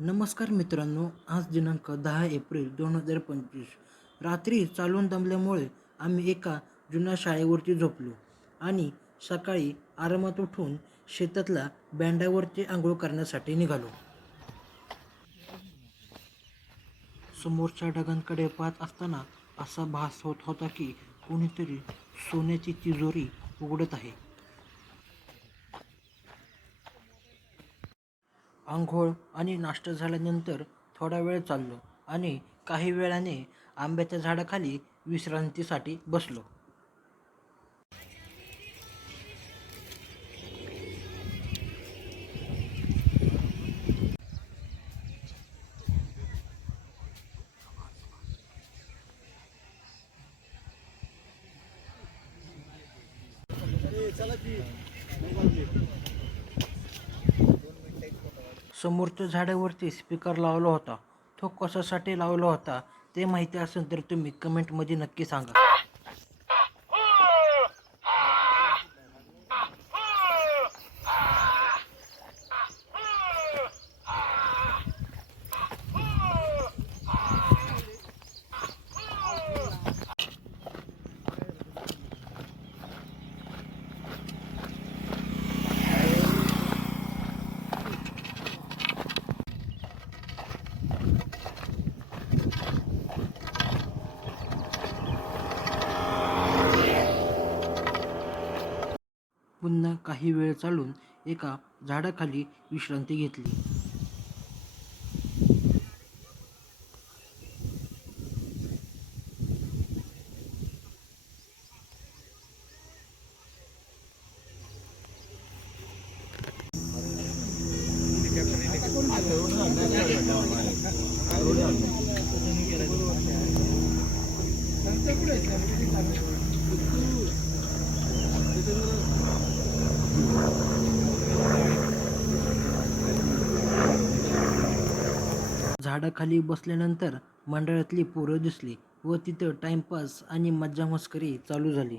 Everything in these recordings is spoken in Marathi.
नमस्कार मित्रांनो आज दिनांक दहा एप्रिल दोन हजार पंचवीस. रात्री चालून दमल्यामुळे आम्ही एका जुन्या शाळेवरती झोपलो आणि सकाळी आरामात उठून शेतातल्या बँडावरती आंघोळ करण्यासाठी निघालो. समोरच्या ढगांकडे पाहत असताना असा भास होत होता की कोणीतरी सोन्याची तिजोरी उघडत आहे. आंघोळ आणि नाश्ता झाल्यानंतर थोडा वेळ चाललो आणि काही वेळाने आंब्याच्या झाडाखाली विश्रांतीसाठी बसलो. चला समोरच्या झाडावरती स्पीकर लावला होता. तो कशासाठी लावला होता ते माहिती असेल तर तुम्ही कमेंटमध्ये नक्की सांगा. पुन्हा काही वेळ चालून एका झाडाखाली विश्रांती घेतली. झाडाखाली बसल्यानंतर मंडळातली पोरं दिसली व तिथं टाइमपास आणि मज्जा मस्करी चालू झाली.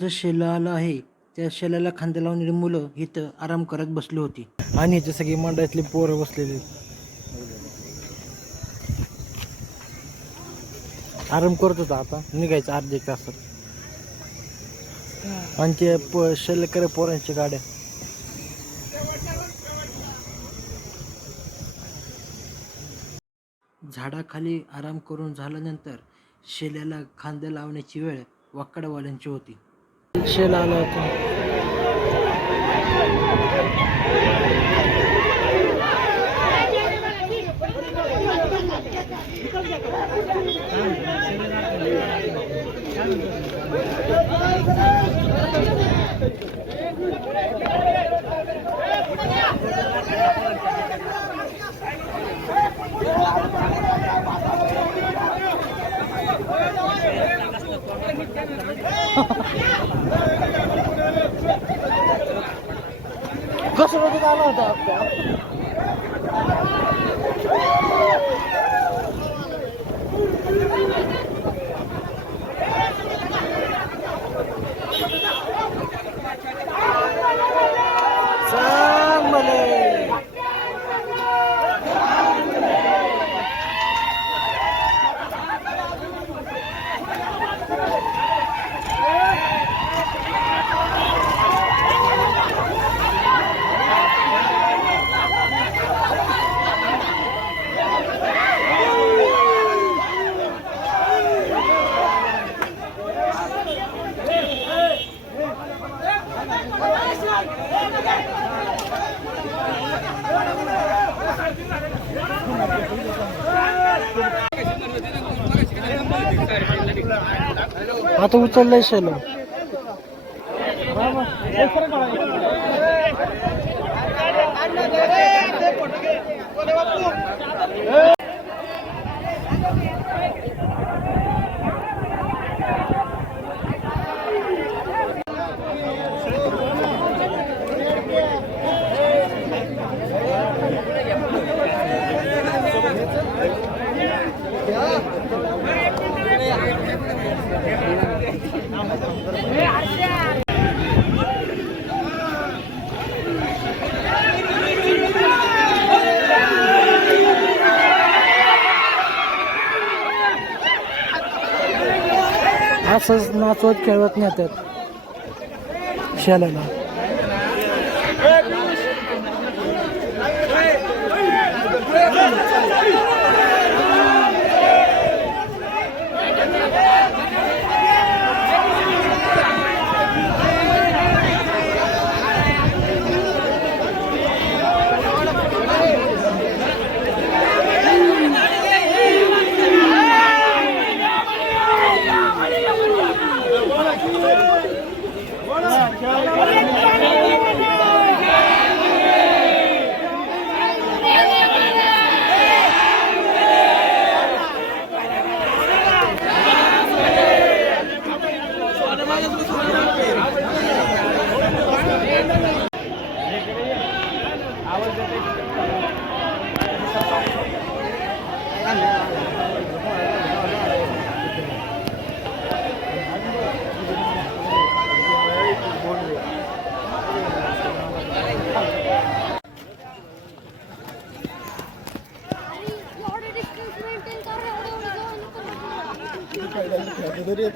जो शेला आला आहे त्या शेलाला खांद्या लावणारी मुलं इथं आराम करत बसली होती. आणि इथे सगळी मंडळातली पोरं बसलेले. आराम करत होता आता. निघायचं अर्धे एक तासात. आणि ते प शेलकर पोरांच्या गाड्या. झाडाखाली आराम करून झाल्यानंतर शेल्याला खांद्या लावण्याची वेळ वाकडवाल्यांची होती. शेला आला होता कसं आला होता आता उचललंय शेलो नाचवत खेळवत नेतात शेलाला.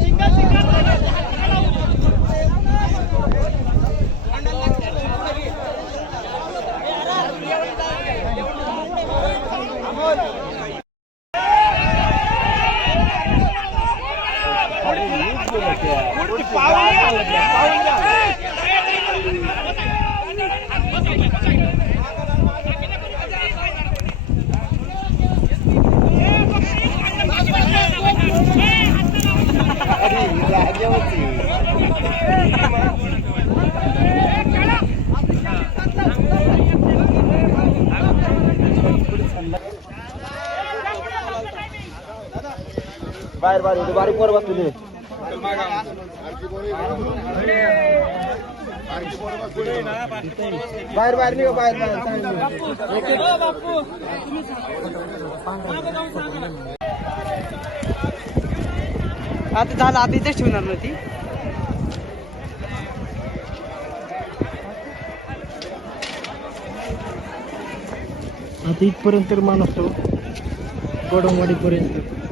సింగల్ సింగల్ बाहेर बाहेर बारीक वर बसलेली बाहेर बाहेर निघा बाहेर बाहेर. आता झालं आता इथेच ठेवणार ना ती. आता इथपर्यंत तर मान असतो गडमवाडीपर्यंत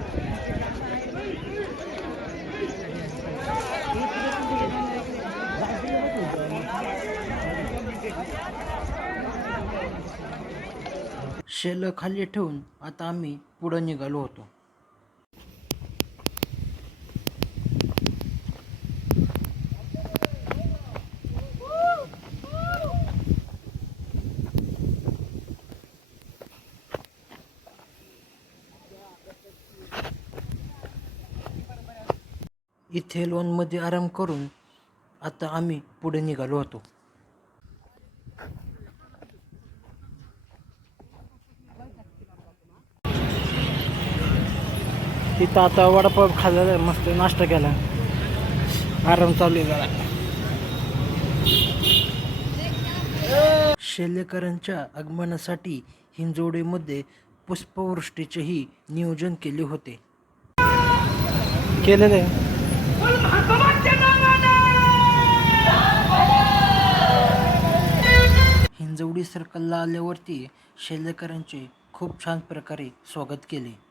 शेलं खाली ठेवून आता आम्ही पुढं निघालो होतो. इथे लोनमध्ये आराम करून आता आम्ही पुढे निघालो होतो. तिथं आता वडापाव खाल्ला मस्त नाश्ता केला. आराम चालू आहे जरा. आगमनासाठी हिंजवडीमध्ये पुष्पवृष्टीचेही नियोजन केले होते. केलेले. हिंजवडी सर्कलला आल्यावरती शैल्यकरांचे खूप छान प्रकारे स्वागत केले.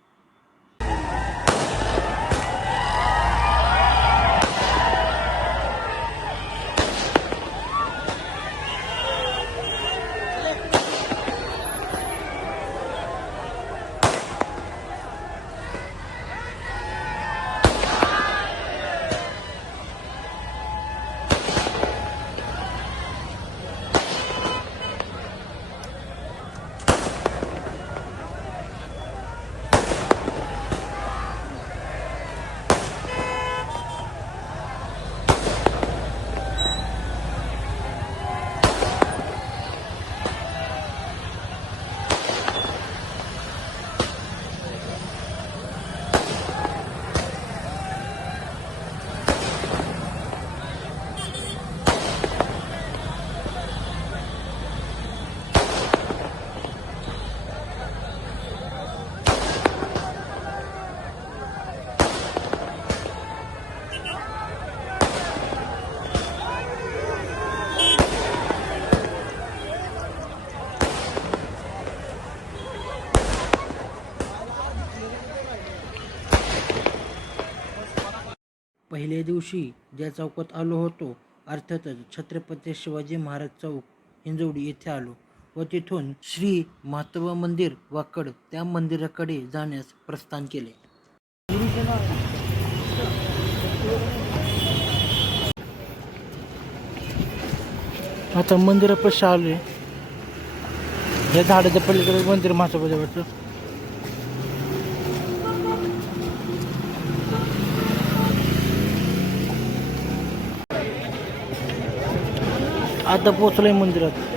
पहिल्या दिवशी ज्या चौकात आलो होतो अर्थातच छत्रपती शिवाजी महाराज चौक हिंजवडी येथे आलो. व तिथून श्री महात्मा मंदिर वाकड त्या मंदिराकडे जाण्यास प्रस्थान केले. आता मंदिरापाशी आलो आहे या झाडाच्या पलीकडे मंदिर महात्मा वाटतं? आता पोचलोय मंदिरात.